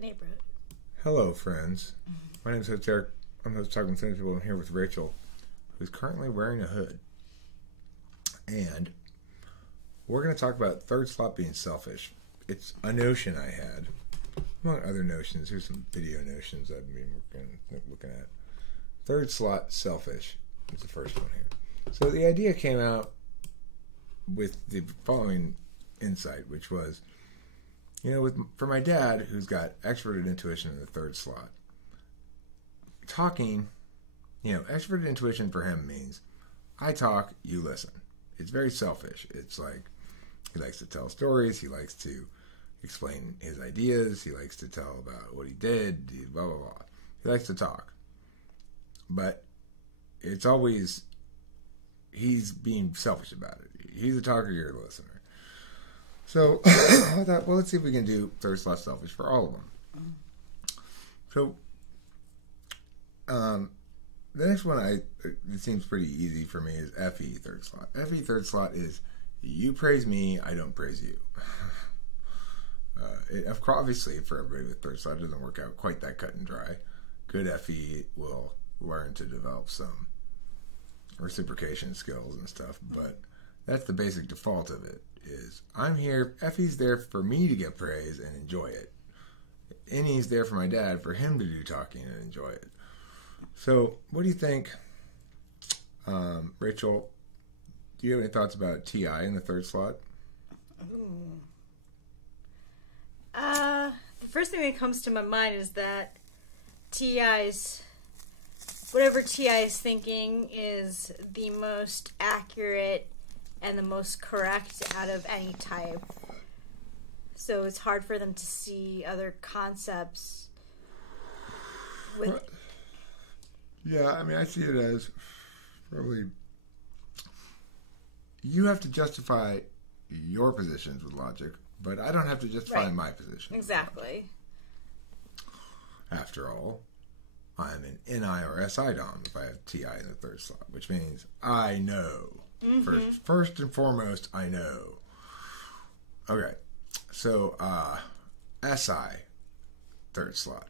neighborhood. Hello, friends. My name is Derek. I'm host Talking with People. I'm here with Rachel, who's currently wearing a hood. And we're going to talk about third slot being selfish. It's a notion I had. Among other notions, here's some video notions I've been looking at. Third slot selfish is the first one here. So the idea came out with the following insight, which was, for my dad, who's got extroverted intuition in the third slot, talking, extroverted intuition for him means I talk, you listen. It's very selfish. It's like he likes to tell stories. He likes to explain his ideas. He likes to tell about what he did, blah, blah, blah. He likes to talk. But it's always, he's being selfish about it. He's a talker, you're a listener. So I thought, well, let's see if we can do third slot selfish for all of them. So the next one, it seems pretty easy for me, is FE third slot. FE third slot is you praise me, I don't praise you. Obviously, for everybody with third slot, it doesn't work out quite that cut and dry. Good FE will learn to develop some reciprocation skills and stuff, but that's the basic default of it. Is I'm here, Effie's there for me to get praise and enjoy it. Annie's there for my dad, for him to do talking and enjoy it. So, what do you think, Rachel, do you have any thoughts about TI in the third slot? The first thing that comes to my mind is that whatever TI is thinking is the most accurate and the most correct out of any type. So it's hard for them to see other concepts with... Yeah, I see it as probably you have to justify your positions with logic, but I don't have to justify my position. Exactly. After all, I'm an NI or SI dom if I have TI in the third slot, which means I know. Mm-hmm. First and foremost, I know. Okay, so SI, third slot.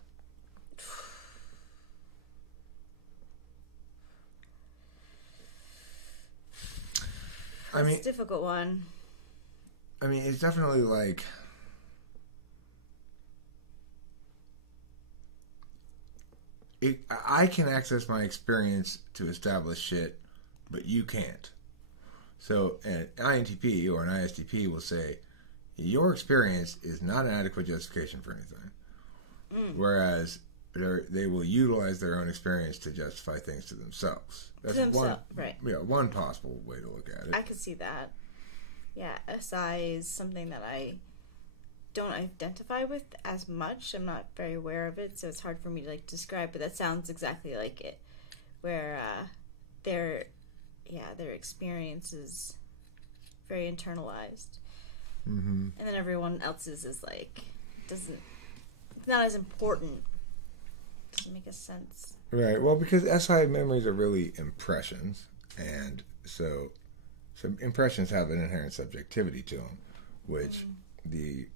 It's a difficult one. It's definitely like... I can access my experience to establish shit, but you can't. So an INTP or an ISTP will say, your experience is not an adequate justification for anything. Whereas they will utilize their own experience to justify things to themselves. That's one possible way to look at it. I could see that. Yeah, SI is something that I don't identify with as much. I'm not very aware of it, so it's hard for me to describe, but that sounds exactly like it, where their experience is very internalized. Mm-hmm. And then everyone else's is it's not as important. Doesn't make a sense. Right. Well, because SI memories are really impressions, and so impressions have an inherent subjectivity to them, which the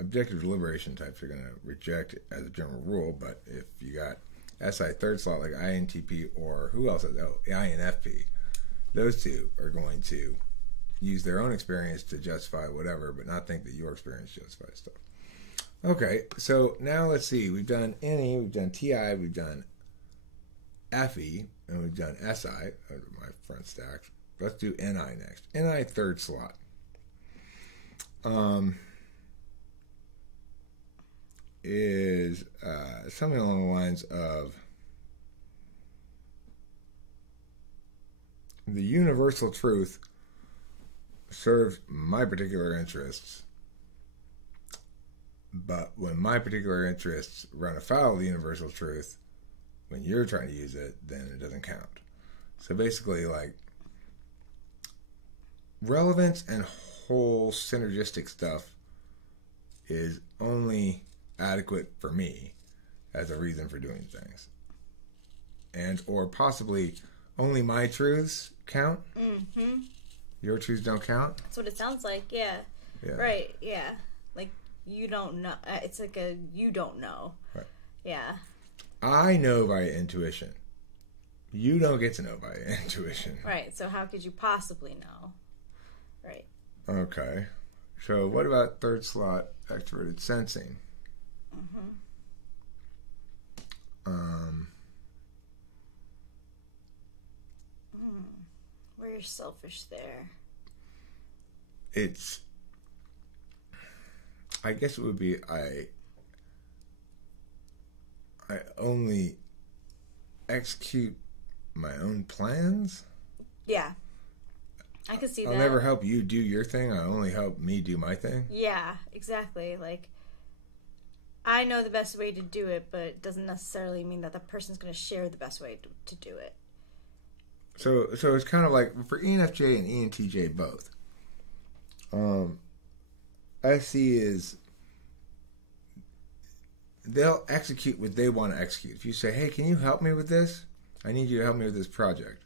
objective deliberation types are going to reject as a general rule. But if you got SI third slot like INTP or who else has INFP, those two are going to use their own experience to justify whatever, but not think that your experience justifies stuff. Okay, so now let's see. We've done NE, we've done TI, we've done FE, and we've done SI. Those are my front stacks. Let's do NI next. NI third slot. Is something along the lines of the universal truth serves my particular interests, but when my particular interests run afoul of the universal truth, when you're trying to use it, then it doesn't count. So basically, relevance and whole synergistic stuff is only adequate for me as a reason for doing things. And or possibly only my truths count. Mm-hmm. Your truths don't count? That's what it sounds like, yeah. Right, yeah. you don't know. It's like a you don't know. Right. Yeah. I know by intuition. You don't get to know by intuition. Right. So how could you possibly know? Right. Okay. So what about third slot extroverted sensing? Mm-hmm. Where you're selfish there. It's, I guess it would be I only execute my own plans. Yeah. I could see that. I'll never help you do your thing. I only help me do my thing. Yeah, exactly. Like, I know the best way to do it, but it doesn't necessarily mean that the person's going to share the best way to do it. So it's kind of like for ENFJ and ENTJ both. SE is they'll execute what they want to execute. If you say, "Hey, can you help me with this? I need you to help me with this project."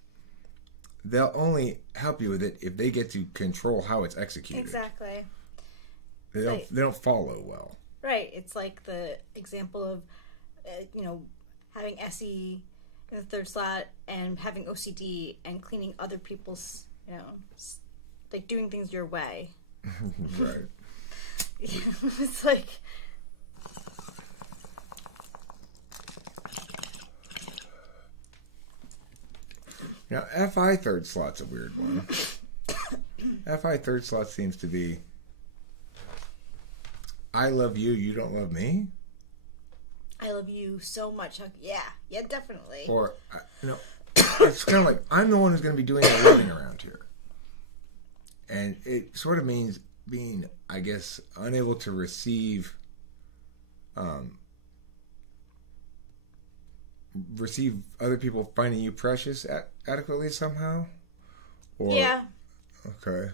They'll only help you with it if they get to control how it's executed. Exactly. They don't follow well. Right. It's like the example of, having SE in the third slot and having OCD and cleaning other people's, like doing things your way. Right. It's like... Now, FI third slot's a weird one. FI third slot seems to be, I love you, you don't love me. I love you so much. Yeah, definitely. Or, it's kind of like, I'm the one who's going to be doing the living around here. And it sort of means being, I guess, unable to receive other people finding you precious adequately somehow. Or, yeah. Okay.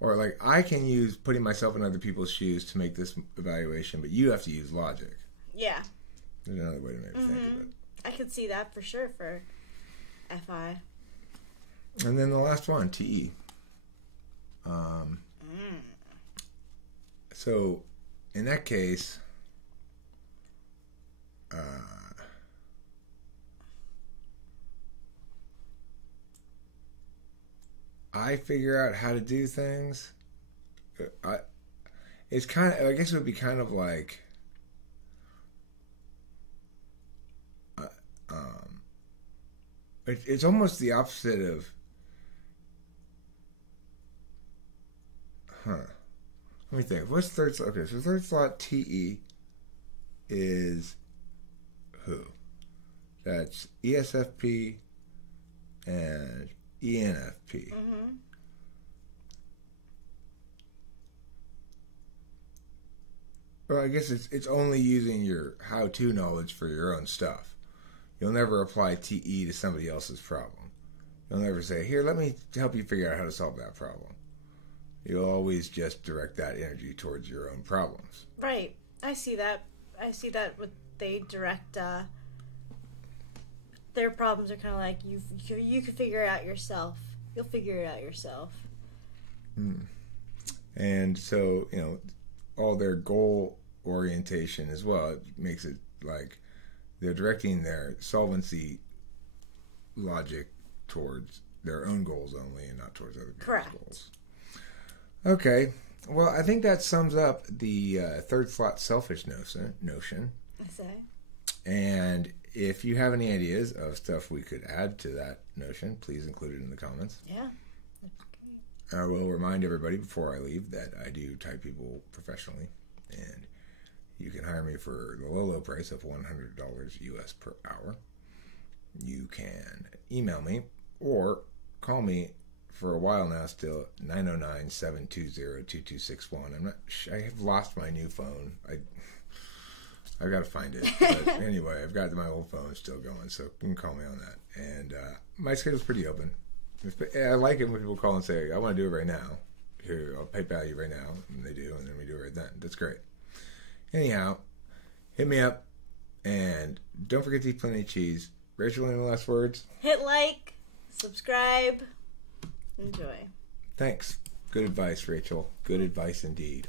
Or like, I can use putting myself in other people's shoes to make this evaluation, but you have to use logic. Yeah. There's another way to maybe think of it. I could see that for sure for FI. And then the last one, TE. So, in that case, I figure out how to do things. It's kind of, I guess it would be kind of like, it's almost the opposite of, let me think. What's third slot? Okay, so third slot TE is who? That's ESFP and ENFP. Mm-hmm. Well, I guess it's only using your how-to knowledge for your own stuff. You'll never apply TE to somebody else's problem. You'll never say, "Here, let me help you figure out how to solve that problem." You'll always just direct that energy towards your own problems. Right. I see that. When they direct their problems are kind of like, you can figure it out yourself. You'll figure it out yourself. And so, all their goal orientation as well, it makes it like they're directing their solvency logic towards their own goals only and not towards other people's goals. Okay. Well, I think that sums up the third slot selfish notion. I say. And if you have any ideas of stuff we could add to that notion, please include it in the comments. Yeah. I will remind everybody before I leave that I do type people professionally, and you can hire me for the low price of $100 US per hour. You can email me or call me for a while now still, 909-720-2261. I have lost my new phone. I've got to find it. But anyway, I've got my old phone still going, so you can call me on that. And my schedule's pretty open. I like it when people call and say, "I want to do it right now. Here, I'll PayPal you right now." And they do, and then we do it right then. That's great. Anyhow, hit me up, and don't forget to eat plenty of cheese. Rachel, any last words? Hit like, subscribe, enjoy. Thanks. Good advice, Rachel. Good advice indeed.